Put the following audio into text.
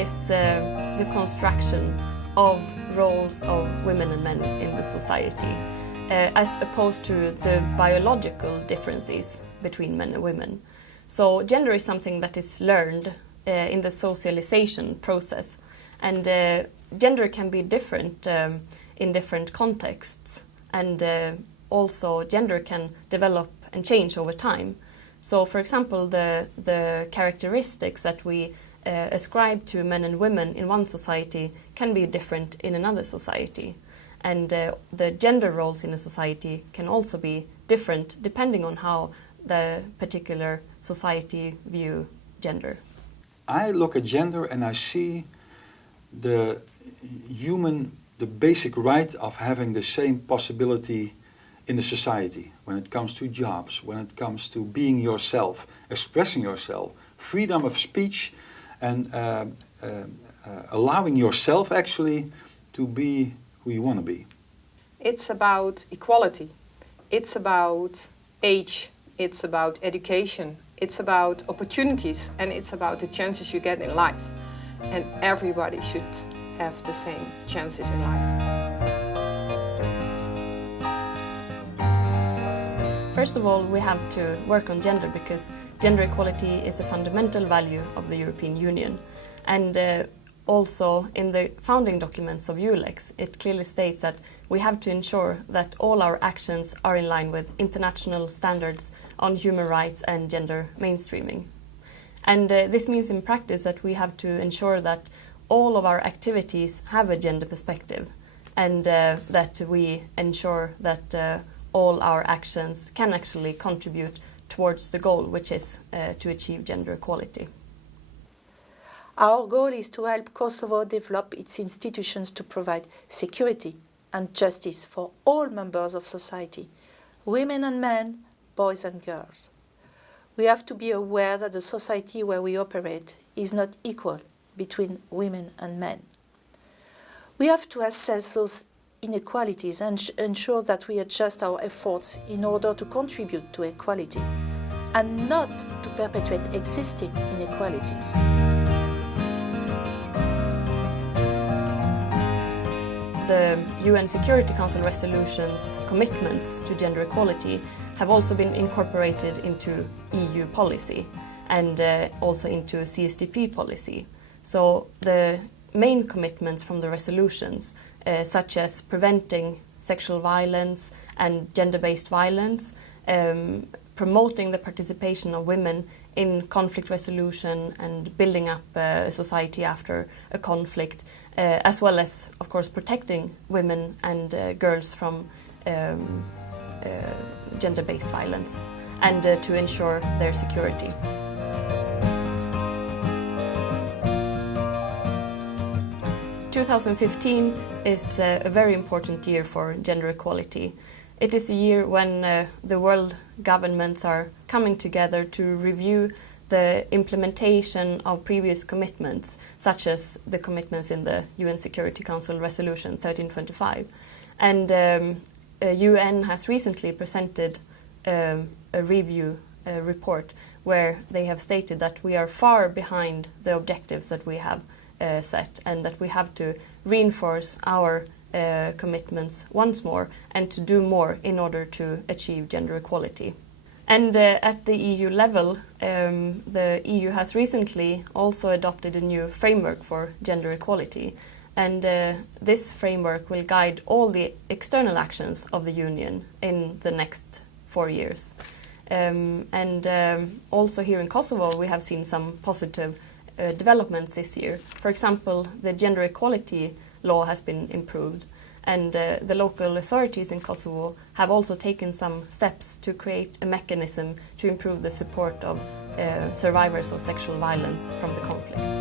is the construction of roles of women and men in the society, as opposed to the biological differences between men and women. So gender is something that is learned in the socialization process, and gender can be different in different contexts, and also gender can develop and change over time. So, for example, the characteristics that we ascribe to men and women in one society can be different in another society. And the gender roles in a society can also be different depending on how the particular society view gender. I look at gender and I see the basic right of having the same possibility in the society when it comes to jobs, when it comes to being yourself, expressing yourself, freedom of speech, and allowing yourself actually to be who you want to be. It's about equality. It's about age. It's about education. It's about opportunities, and it's about the chances you get in life. And everybody should have the same chances in life. First of all, we have to work on gender because gender equality is a fundamental value of the European Union. And also in the founding documents of EULEX, it clearly states that we have to ensure that all our actions are in line with international standards on human rights and gender mainstreaming. And this means in practice that we have to ensure that all of our activities have a gender perspective, and that we ensure that all our actions can actually contribute towards the goal, which is to achieve gender equality. Our goal is to help Kosovo develop its institutions to provide security and justice for all members of society, women and men, boys and girls. We have to be aware that the society where we operate is not equal between women and men. We have to assess those inequalities and ensure that we adjust our efforts in order to contribute to equality and not to perpetuate existing inequalities. The UN Security Council resolution's commitments to gender equality have also been incorporated into EU policy and also into CSDP policy. So the main commitments from the resolutions, such as preventing sexual violence and gender-based violence, promoting the participation of women in conflict resolution and building up a society after a conflict, as well as, of course, protecting women and girls from gender-based violence, and to ensure their security. In 2015 is a very important year for gender equality. It is a year when the world governments are coming together to review the implementation of previous commitments, such as the commitments in the UN Security Council Resolution 1325. And UN has recently presented a review report where they have stated that we are far behind the objectives that we have set, and that we have to reinforce our commitments once more and to do more in order to achieve gender equality. And at the EU level, the EU has recently also adopted a new framework for gender equality. And this framework will guide all the external actions of the Union in the next 4 years. Also here in Kosovo, we have seen some positive developments this year. For example, the gender equality law has been improved, and the local authorities in Kosovo have also taken some steps to create a mechanism to improve the support of survivors of sexual violence from the conflict.